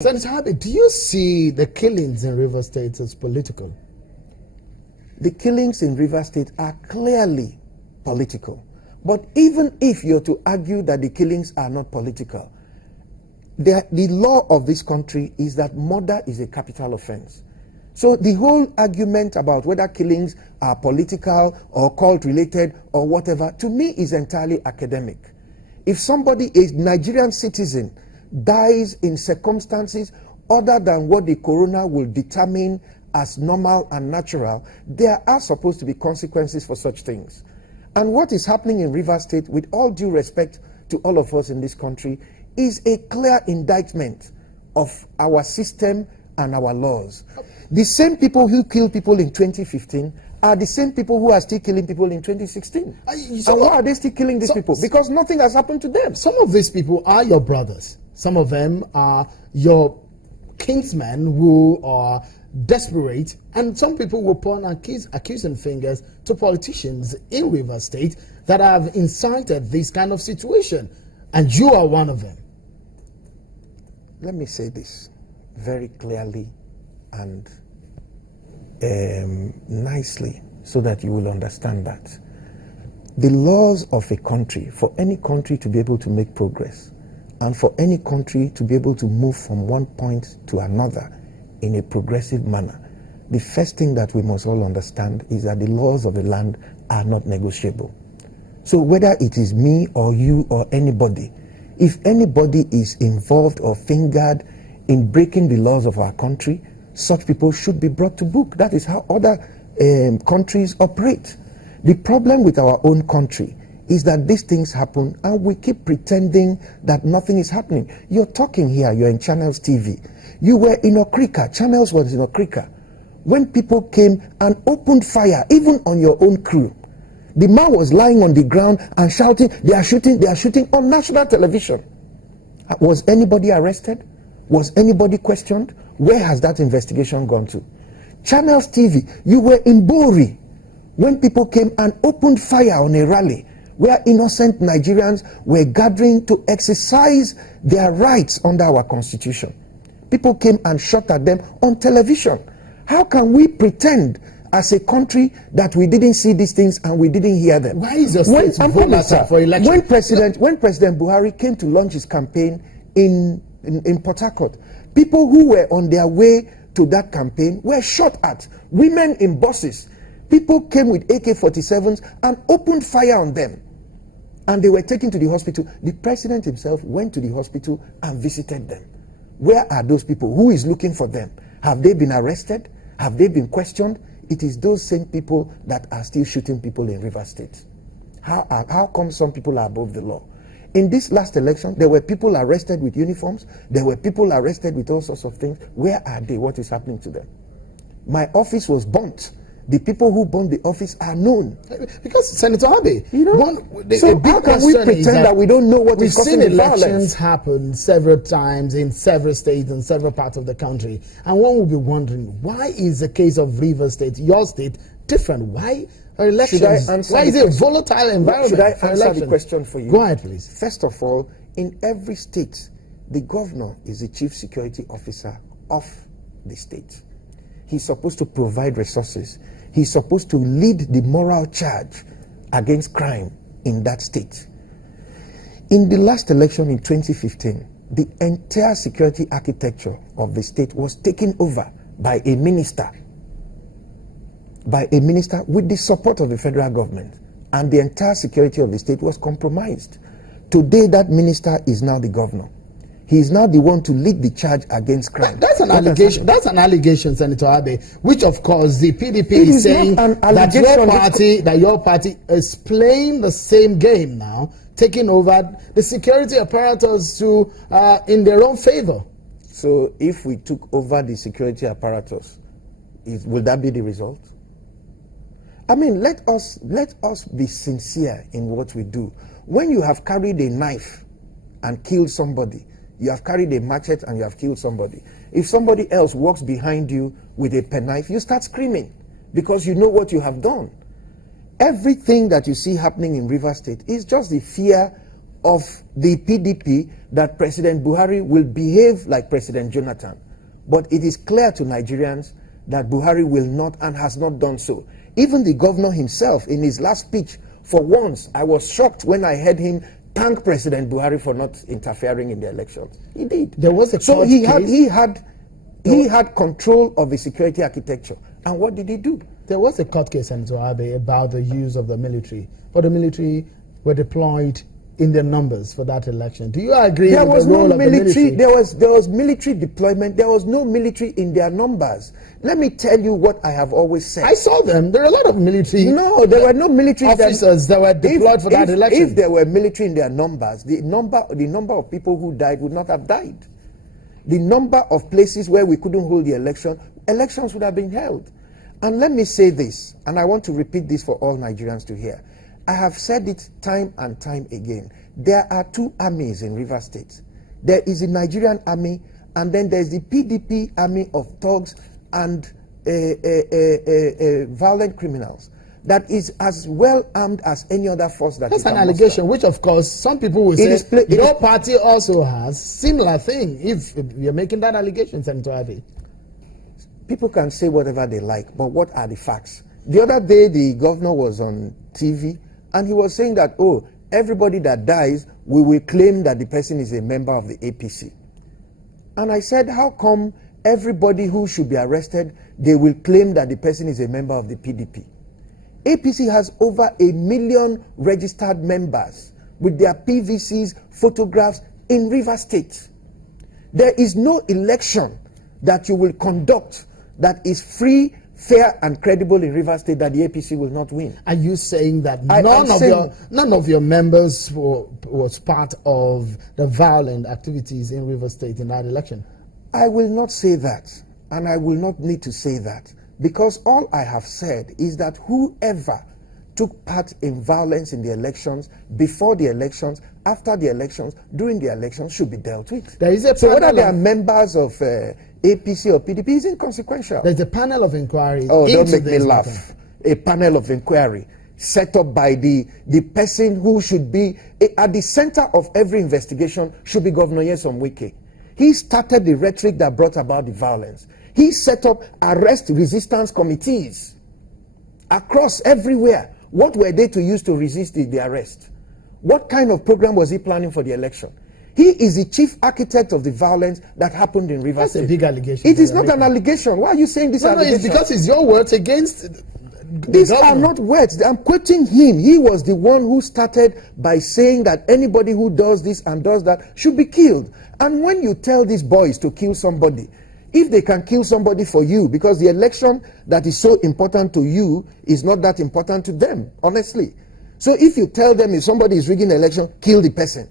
Senator Harvey, do you see the killings in River State as political? The killings in River State are clearly political. But even if you're to argue that the killings are not political, the law of this country is that murder is a capital offense. So the whole argument about whether killings are political or cult-related or whatever, to me is entirely academic. If somebody, a Nigerian citizen, dies in circumstances other than what the coroner will determine as normal and natural, there are supposed to be consequences for such things. And what is happening in Rivers State, with all due respect to all of us in this country, is a clear indictment of our system and our laws. The same people who killed people in 2015 are the same people who are still killing people in 2016. And why are they still killing these people? Because nothing has happened to them. Some of these people are your brothers. Some of them are your kinsmen who are desperate, and some people will point accusing fingers to politicians in Rivers State that have incited this kind of situation, and you are one of them. Let me say this very clearly and nicely so that you will understand that. The laws of a country, for any country to be able to make progress, and for any country to be able to move from one point to another in a progressive manner, the first thing that we must all understand is that the laws of the land are not negotiable. So whether it is me or you or anybody, if anybody is involved or fingered in breaking the laws of our country, such people should be brought to book. That is how other countries operate. The problem with our own country is that these things happen and we keep pretending that nothing is happening. You're talking here, you're in Channels TV. You were in Okrika, Channels was in Okrika. When people came and opened fire, even on your own crew, the man was lying on the ground and shouting, they are shooting on national television. Was anybody arrested? Was anybody questioned? Where has that investigation gone to? Channels TV, you were in Bori when people came and opened fire on a rally where innocent Nigerians were gathering to exercise their rights under our constitution. People came and shot at them on television. How can we pretend as a country that we didn't see these things and we didn't hear them? Why is your state volatile for election? When President Buhari came to launch his campaign in Port Harcourt, people who were on their way to that campaign were shot at. Women in buses. People came with AK-47s and opened fire on them. And they were taken to the hospital. The president himself went to the hospital and visited them. Where are those people? Who is looking for them? Have they been arrested? Have they been questioned? It is those same people that are still shooting people in Rivers State. How come some people are above the law? In this last election, there were people arrested with uniforms. There were people arrested with all sorts of things. Where are they? What is happening to them? My office was burnt. The people who burned the office are known. Because Senator Harvey, so how can we pretend that we don't know what is causing the violence? We've seen elections happen several times in several states and several parts of the country, and one will be wondering, why is the case of Rivers State, your state, different? Why are elections? Why is it a volatile environment? Should I answer the question for you? Go ahead, please. First of all, in every state, the governor is the chief security officer of the state. He's supposed to provide resources. He's supposed to lead the moral charge against crime in that state. In the last election in 2015, the entire security architecture of the state was taken over by a minister with the support of the federal government, and the entire security of the state was compromised. Today, that minister is now the governor. He is now the one to lead the charge against crime. That's an allegation. That's an allegation, Senator Abe, which of course the PDP is saying that your party is playing the same game now, taking over the security apparatus to in their own favor. So if we took over the security apparatus, will that be the result? I mean, let us be sincere in what we do. When you have carried a knife and killed somebody, you have carried a machete and you have killed somebody. If somebody else walks behind you with a penknife, you start screaming because you know what you have done. Everything that you see happening in Rivers State is just the fear of the PDP that President Buhari will behave like President Jonathan. But it is clear to Nigerians that Buhari will not and has not done so. Even the governor himself, in his last speech, for once, I was shocked when I heard him thank President Buhari for not interfering in the elections. He did. There was a so court he case. had control of the security architecture. And what did he do? There was a court case, Senator Abe, about the use of the military. But the military were deployed in their numbers for that election. Do you agree There with was the role no of the military? There was military deployment. There was no military in their numbers. Let me tell you what I have always said. I saw them. There are a lot of military. No, there were no military officers that were deployed for that election. If there were military in their numbers, the number of people who died would not have died. The number of places where we couldn't hold the elections would have been held. And let me say this, and I want to repeat this for all Nigerians to hear. I have said it time and time again. There are two armies in Rivers State. There is the Nigerian army, and then there's the PDP army of thugs and violent criminals that is as well armed as any other force that That's an allegation, which of course some people will say your party also has similar thing. If you're making that allegation, Senator Abe. People can say whatever they like, but what are the facts? The other day, the governor was on TV, and he was saying that, oh, everybody that dies, we will claim that the person is a member of the APC. And I said, how come everybody who should be arrested, they will claim that the person is a member of the PDP? APC has over 1 million registered members with their PVCs, photographs in Rivers State. There is no election that you will conduct that is free, fair, and credible in Rivers State that the APC will not win. Are you saying that none of your members was part of the violent activities in Rivers State in that election? I will not say that, and I will not need to say that, because all I have said is that whoever took part in violence in the elections, before the elections, after the elections, during the elections, should be dealt with. There is a so whether they are members of APC or PDP is inconsequential. There's a panel of inquiry. Oh, don't make me laugh. A panel of inquiry set up by the person who should be at the center of every investigation should be Governor Nyesom Wike. He started the rhetoric that brought about the violence. He set up arrest resistance committees across everywhere. What were they to use to resist the arrest? What kind of program was he planning for the election? He is the chief architect of the violence that happened in Rivers State. That's a big allegation. It is not an allegation. Why are you saying this allegation? No, it's because it's your words against these are not words. I'm quoting him. He was the one who started by saying that anybody who does this and does that should be killed. And when you tell these boys to kill somebody, if they can kill somebody for you, because the election that is so important to you is not that important to them, honestly. So if you tell them if somebody is rigging the election, kill the person.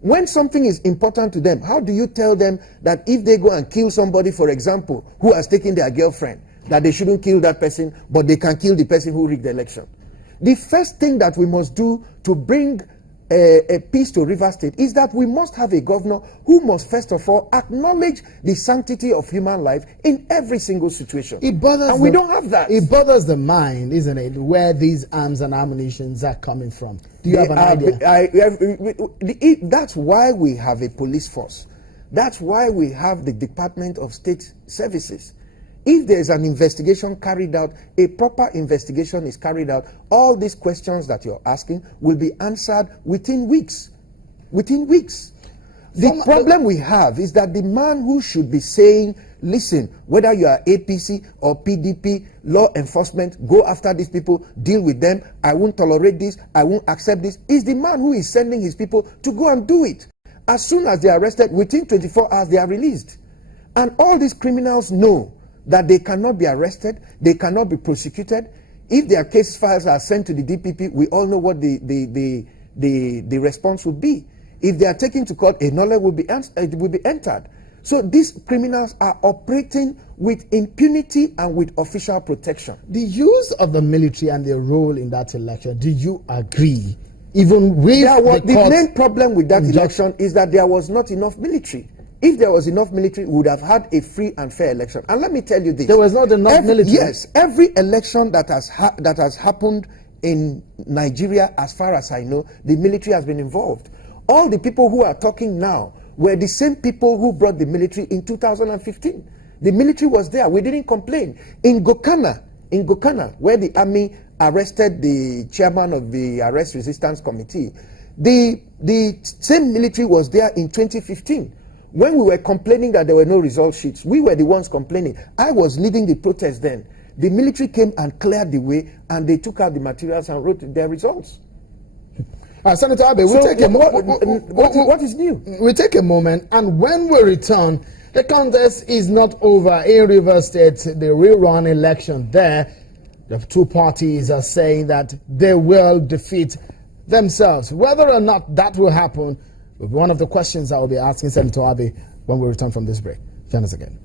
When something is important to them, how do you tell them that if they go and kill somebody, for example, who has taken their girlfriend, that they shouldn't kill that person, but they can kill the person who rigged the election? The first thing that we must do to bring a peace to Rivers State is that we must have a governor who must first of all acknowledge the sanctity of human life in every single situation. We don't have that. It bothers the mind, isn't it, where these arms and ammunitions are coming from? Do you have an idea? That's why we have a police force. That's why we have the Department of State Services. If there's an investigation carried out, a proper investigation is carried out, all these questions that you're asking will be answered within weeks. Within weeks. The problem we have is that the man who should be saying, listen, whether you are APC or PDP, law enforcement, go after these people, deal with them, I won't tolerate this, I won't accept this, is the man who is sending his people to go and do it. As soon as they are arrested, within 24 hours, they are released. And all these criminals know that they cannot be arrested, they cannot be prosecuted. If their case files are sent to the DPP, we all know what the response will be. If they are taken to court, a nullity will be entered. So these criminals are operating with impunity and with official protection. The use of the military and their role in that election, do you agree? Even with the main problem with that election is that there was not enough military. If there was enough military, we would have had a free and fair election. And let me tell you this. There was not enough military? Yes. Every election that has happened in Nigeria, as far as I know, the military has been involved. All the people who are talking now were the same people who brought the military in 2015. The military was there. We didn't complain. In Gokana, where the army arrested the chairman of the arrest resistance committee, the same military was there in 2015. When we were complaining that there were no result sheets, we were the ones complaining. I was leading the protest then. The military came and cleared the way, and they took out the materials and wrote their results. Senator Abe, what is new? We take a moment, and when we return, the contest is not over in Rivers State. The rerun election there, the two parties are saying that they will defeat themselves. Whether or not that will happen will be one of the questions I will be asking Senator Abe when we return from this break. Join us again.